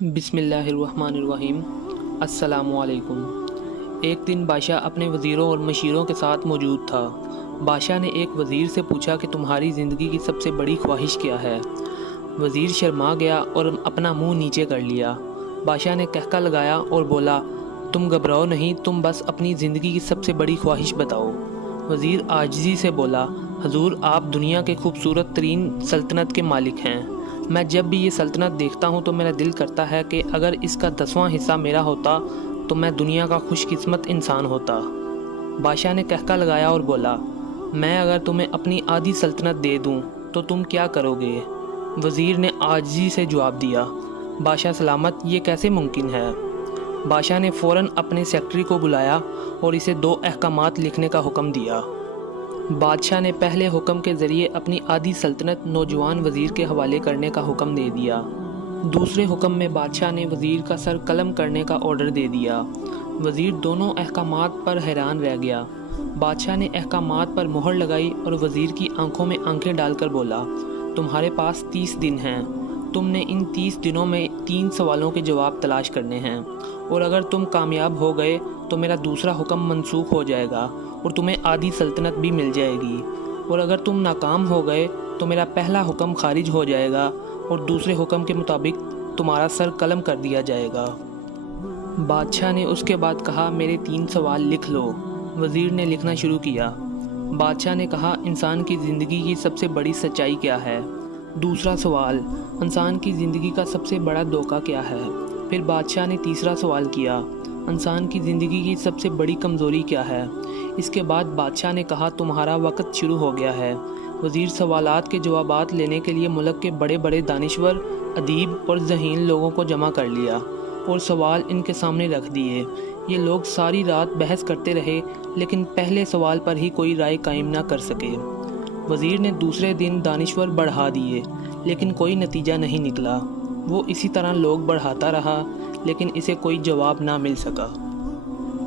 بسم اللہ الرحمن الرحیم۔ السلام علیکم۔ ایک دن بادشاہ اپنے وزیروں اور مشیروں کے ساتھ موجود تھا۔ بادشاہ نے ایک وزیر سے پوچھا کہ تمہاری زندگی کی سب سے بڑی خواہش کیا ہے؟ وزیر شرما گیا اور اپنا منہ نیچے کر لیا۔ بادشاہ نے کہکا لگایا اور بولا، تم گھبراؤ نہیں، تم بس اپنی زندگی کی سب سے بڑی خواہش بتاؤ۔ وزیر عاجزی سے بولا، حضور آپ دنیا کے خوبصورت ترین سلطنت کے مالک ہیں۔ میں جب بھی یہ سلطنت دیکھتا ہوں تو میرا دل کرتا ہے کہ اگر اس کا 10واں حصہ میرا ہوتا تو میں دنیا کا خوش قسمت انسان ہوتا۔ بادشاہ نے کہکا لگایا اور بولا، میں اگر تمہیں اپنی آدھی سلطنت دے دوں تو تم کیا کرو گے؟ وزیر نے عاجزی سے جواب دیا، بادشاہ سلامت، یہ کیسے ممکن ہے؟ بادشاہ نے فوراً اپنے سیکرٹری کو بلایا اور اسے 2 احکامات لکھنے کا حکم دیا۔ بادشاہ نے پہلے حکم کے ذریعے اپنی آدھی سلطنت نوجوان وزیر کے حوالے کرنے کا حکم دے دیا۔ دوسرے حکم میں بادشاہ نے وزیر کا سر قلم کرنے کا آرڈر دے دیا۔ وزیر دونوں احکامات پر حیران رہ گیا۔ بادشاہ نے احکامات پر مہر لگائی اور وزیر کی آنکھوں میں آنکھیں ڈال کر بولا، تمہارے پاس 30 دن ہیں۔ تم نے ان 30 دنوں میں 3 سوالوں کے جواب تلاش کرنے ہیں، اور اگر تم کامیاب ہو گئے تو میرا دوسرا حکم منسوخ ہو جائے گا اور تمہیں آدھی سلطنت بھی مل جائے گی، اور اگر تم ناکام ہو گئے تو میرا پہلا حکم خارج ہو جائے گا اور دوسرے حکم کے مطابق تمہارا سر قلم کر دیا جائے گا۔ بادشاہ نے اس کے بعد کہا، میرے 3 سوال لکھ لو۔ وزیر نے لکھنا شروع کیا۔ بادشاہ نے کہا، انسان کی زندگی کی سب سے بڑی سچائی کیا ہے؟ دوسرا سوال، انسان کی زندگی کا سب سے بڑا دھوکہ کیا ہے؟ پھر بادشاہ نے تیسرا سوال کیا، انسان کی زندگی کی سب سے بڑی کمزوری کیا ہے؟ اس کے بعد بادشاہ نے کہا، تمہارا وقت شروع ہو گیا ہے۔ وزیر سوالات کے جوابات لینے کے لیے ملک کے بڑے بڑے دانشور، ادیب اور ذہین لوگوں کو جمع کر لیا اور سوال ان کے سامنے رکھ دیے۔ یہ لوگ ساری رات بحث کرتے رہے لیکن پہلے سوال پر ہی کوئی رائے قائم نہ کر سکے۔ وزیر نے دوسرے دن دانشور بڑھا دیے لیکن کوئی نتیجہ نہیں نکلا۔ وہ اسی طرح لوگ بڑھاتا رہا لیکن اسے کوئی جواب نہ مل سکا۔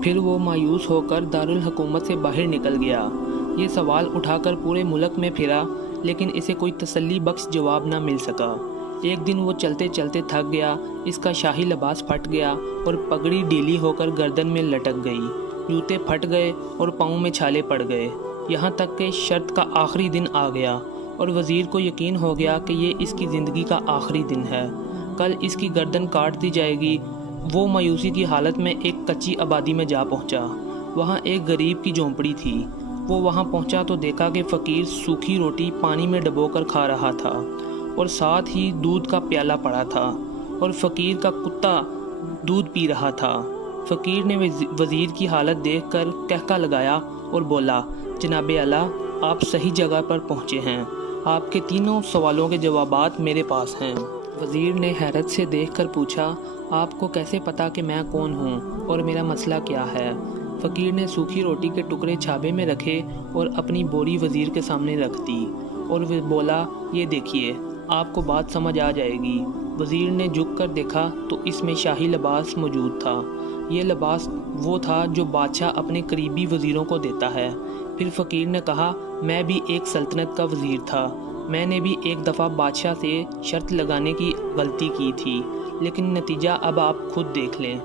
پھر وہ مایوس ہو کر دارالحکومت سے باہر نکل گیا۔ یہ سوال اٹھا کر پورے ملک میں پھرا لیکن اسے کوئی تسلی بخش جواب نہ مل سکا۔ ایک دن وہ چلتے چلتے تھک گیا، اس کا شاہی لباس پھٹ گیا اور پگڑی ڈھیلی ہو کر گردن میں لٹک گئی، جوتے پھٹ گئے اور پاؤں میں چھالے پڑ گئے، یہاں تک کہ شرط کا آخری دن آ گیا اور وزیر کو یقین ہو گیا کہ یہ اس کی زندگی کا آخری دن ہے، کل اس کی گردن کاٹ دی جائے گی۔ وہ مایوسی کی حالت میں ایک کچی آبادی میں جا پہنچا۔ وہاں ایک غریب کی جھونپڑی تھی۔ وہ وہاں پہنچا تو دیکھا کہ فقیر سوکھی روٹی پانی میں ڈبو کر کھا رہا تھا اور ساتھ ہی دودھ کا پیالہ پڑا تھا اور فقیر کا کتا دودھ پی رہا تھا۔ فقیر نے وزیر کی حالت دیکھ کر کہکا لگایا اور بولا، جناب اعلیٰ، آپ صحیح جگہ پر پہنچے ہیں، آپ کے 3 سوالوں کے جوابات میرے پاس ہیں۔ وزیر نے حیرت سے دیکھ کر پوچھا، آپ کو کیسے پتا کہ میں کون ہوں اور میرا مسئلہ کیا ہے؟ فقیر نے سوکھی روٹی کے ٹکڑے چھابے میں رکھے اور اپنی بوری وزیر کے سامنے رکھ دی اور وہ بولا، یہ دیکھیے، آپ کو بات سمجھ آ جائے گی۔ وزیر نے جھک کر دیکھا تو اس میں شاہی لباس موجود تھا۔ یہ لباس وہ تھا جو بادشاہ اپنے قریبی وزیروں کو دیتا ہے۔ پھر فقیر نے کہا، میں بھی ایک سلطنت کا وزیر تھا، میں نے بھی ایک دفعہ بادشاہ سے شرط لگانے کی غلطی کی تھی، لیکن نتیجہ اب آپ خود دیکھ لیں۔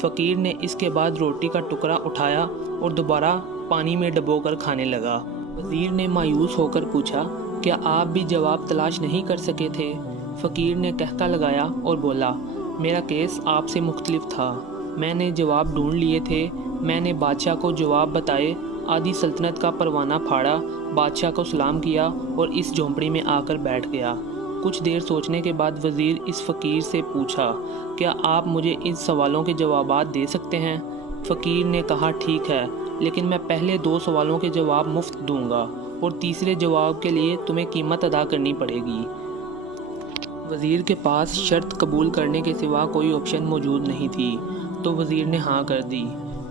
فقیر نے اس کے بعد روٹی کا ٹکڑا اٹھایا اور دوبارہ پانی میں ڈبو کر کھانے لگا۔ وزیر نے مایوس ہو کر پوچھا، کیا آپ بھی جواب تلاش نہیں کر سکے تھے؟ فقیر نے کہکا لگایا اور بولا، میرا کیس آپ سے مختلف تھا، میں نے جواب ڈھونڈ لیے تھے، میں نے بادشاہ کو جواب بتائے، آدھی سلطنت کا پروانہ پھاڑا، بادشاہ کو سلام کیا اور اس جھونپڑی میں آ کر بیٹھ گیا۔ کچھ دیر سوچنے کے بعد وزیر اس فقیر سے پوچھا، کیا آپ مجھے ان سوالوں کے جوابات دے سکتے ہیں؟ فقیر نے کہا، ٹھیک ہے، لیکن میں پہلے 2 سوالوں کے جواب مفت دوں گا اور تیسرے جواب کے لیے تمہیں قیمت ادا کرنی پڑے گی۔ وزیر کے پاس شرط قبول کرنے کے سوا کوئی آپشن موجود نہیں تھی، تو وزیر نے ہاں کر دی۔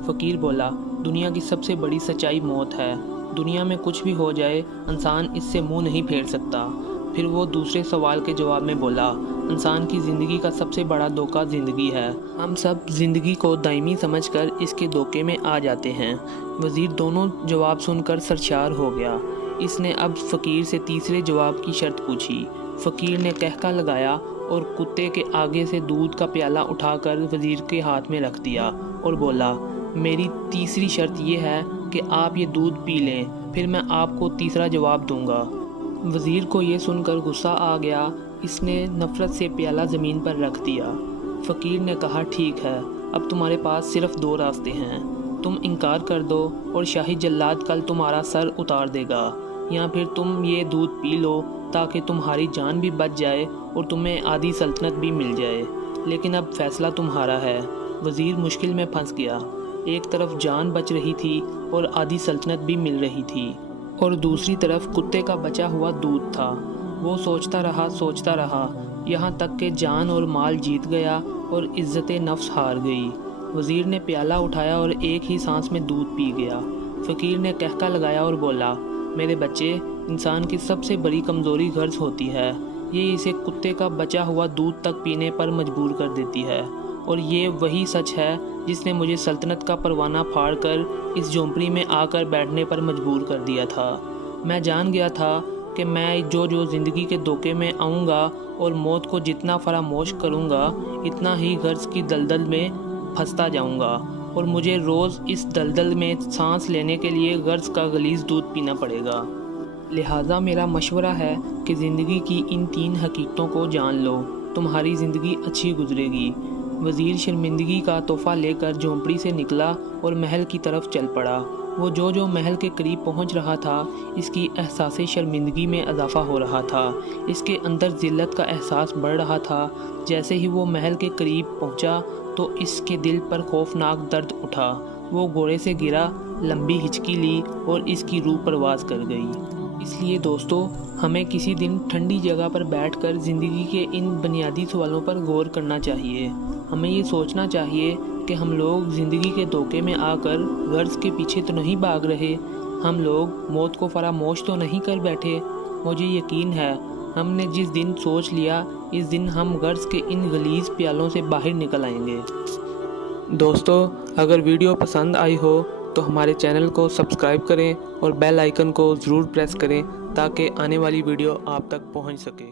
فقیر بولا، دنیا کی سب سے بڑی سچائی موت ہے، دنیا میں کچھ بھی ہو جائے انسان اس سے منہ نہیں پھیر سکتا۔ پھر وہ دوسرے سوال کے جواب میں بولا، انسان کی زندگی کا سب سے بڑا دھوکہ زندگی ہے، ہم سب زندگی کو دائمی سمجھ کر اس کے دھوکے میں آ جاتے ہیں۔ وزیر دونوں جواب سن کر سرشار ہو گیا۔ اس نے اب فقیر سے تیسرے جواب کی شرط پوچھی۔ فقیر نے کہکا لگایا اور کتے کے آگے سے دودھ کا پیالہ اٹھا کر وزیر کے ہاتھ میں رکھ دیا اور بولا، میری تیسری شرط یہ ہے کہ آپ یہ دودھ پی لیں، پھر میں آپ کو تیسرا جواب دوں گا۔ وزیر کو یہ سن کر غصہ آ گیا، اس نے نفرت سے پیالہ زمین پر رکھ دیا۔ فقیر نے کہا، ٹھیک ہے، اب تمہارے پاس صرف 2 راستے ہیں، تم انکار کر دو اور شاہی جلاد کل تمہارا سر اتار دے گا، یا پھر تم یہ دودھ پی لو تاکہ تمہاری جان بھی بچ جائے اور تمہیں آدھی سلطنت بھی مل جائے، لیکن اب فیصلہ تمہارا ہے۔ وزیر مشکل میں پھنس گیا، ایک طرف جان بچ رہی تھی اور آدھی سلطنت بھی مل رہی تھی، اور دوسری طرف کتے کا بچا ہوا دودھ تھا۔ وہ سوچتا رہا یہاں تک کہ جان اور مال جیت گیا اور عزت نفس ہار گئی۔ وزیر نے پیالہ اٹھایا اور ایک ہی سانس میں دودھ پی گیا۔ فقیر نے قہقہ لگایا اور بولا، میرے بچے، انسان کی سب سے بڑی کمزوری غرض ہوتی ہے، یہ اسے کتے کا بچا ہوا دودھ تک پینے پر مجبور کر دیتی ہے، اور یہ وہی سچ ہے جس نے مجھے سلطنت کا پروانہ پھاڑ کر اس جھونپڑی میں آ کر بیٹھنے پر مجبور کر دیا تھا۔ میں جان گیا تھا کہ میں جو زندگی کے دھوکے میں آؤں گا اور موت کو جتنا فراموش کروں گا، اتنا ہی غرض کی دلدل میں پھنستا جاؤں گا، اور مجھے روز اس دلدل میں سانس لینے کے لیے غرض کا غلیظ دودھ پینا پڑے گا۔ لہٰذا میرا مشورہ ہے کہ زندگی کی ان 3 حقیقتوں کو جان لو، تمہاری زندگی اچھی گزرے گی۔ وزیر شرمندگی کا تحفہ لے کر جھونپڑی سے نکلا اور محل کی طرف چل پڑا۔ وہ جو محل کے قریب پہنچ رہا تھا، اس کی احساس شرمندگی میں اضافہ ہو رہا تھا، اس کے اندر ذلت کا احساس بڑھ رہا تھا۔ جیسے ہی وہ محل کے قریب پہنچا تو اس کے دل پر خوفناک درد اٹھا، وہ گھوڑے سے گرا، لمبی ہچکی لی اور اس کی روح پرواز کر گئی۔ اس لیے دوستو، ہمیں کسی دن ٹھنڈی جگہ پر بیٹھ کر زندگی کے ان بنیادی سوالوں پر غور کرنا چاہیے۔ ہمیں یہ سوچنا چاہیے کہ ہم لوگ زندگی کے دھوکے میں آ کر غرض کے پیچھے تو نہیں بھاگ رہے، ہم لوگ موت کو فراموش تو نہیں کر بیٹھے۔ مجھے یقین ہے ہم نے جس دن سوچ لیا، اس دن ہم غرض کے ان غلیظ پیالوں سے باہر نکل آئیں گے۔ دوستو، اگر ویڈیو پسند آئی ہو تو ہمارے چینل کو سبسکرائب کریں اور بیل آئیکن کو ضرور پریس کریں تاکہ آنے والی ویڈیو آپ تک پہنچ سکے۔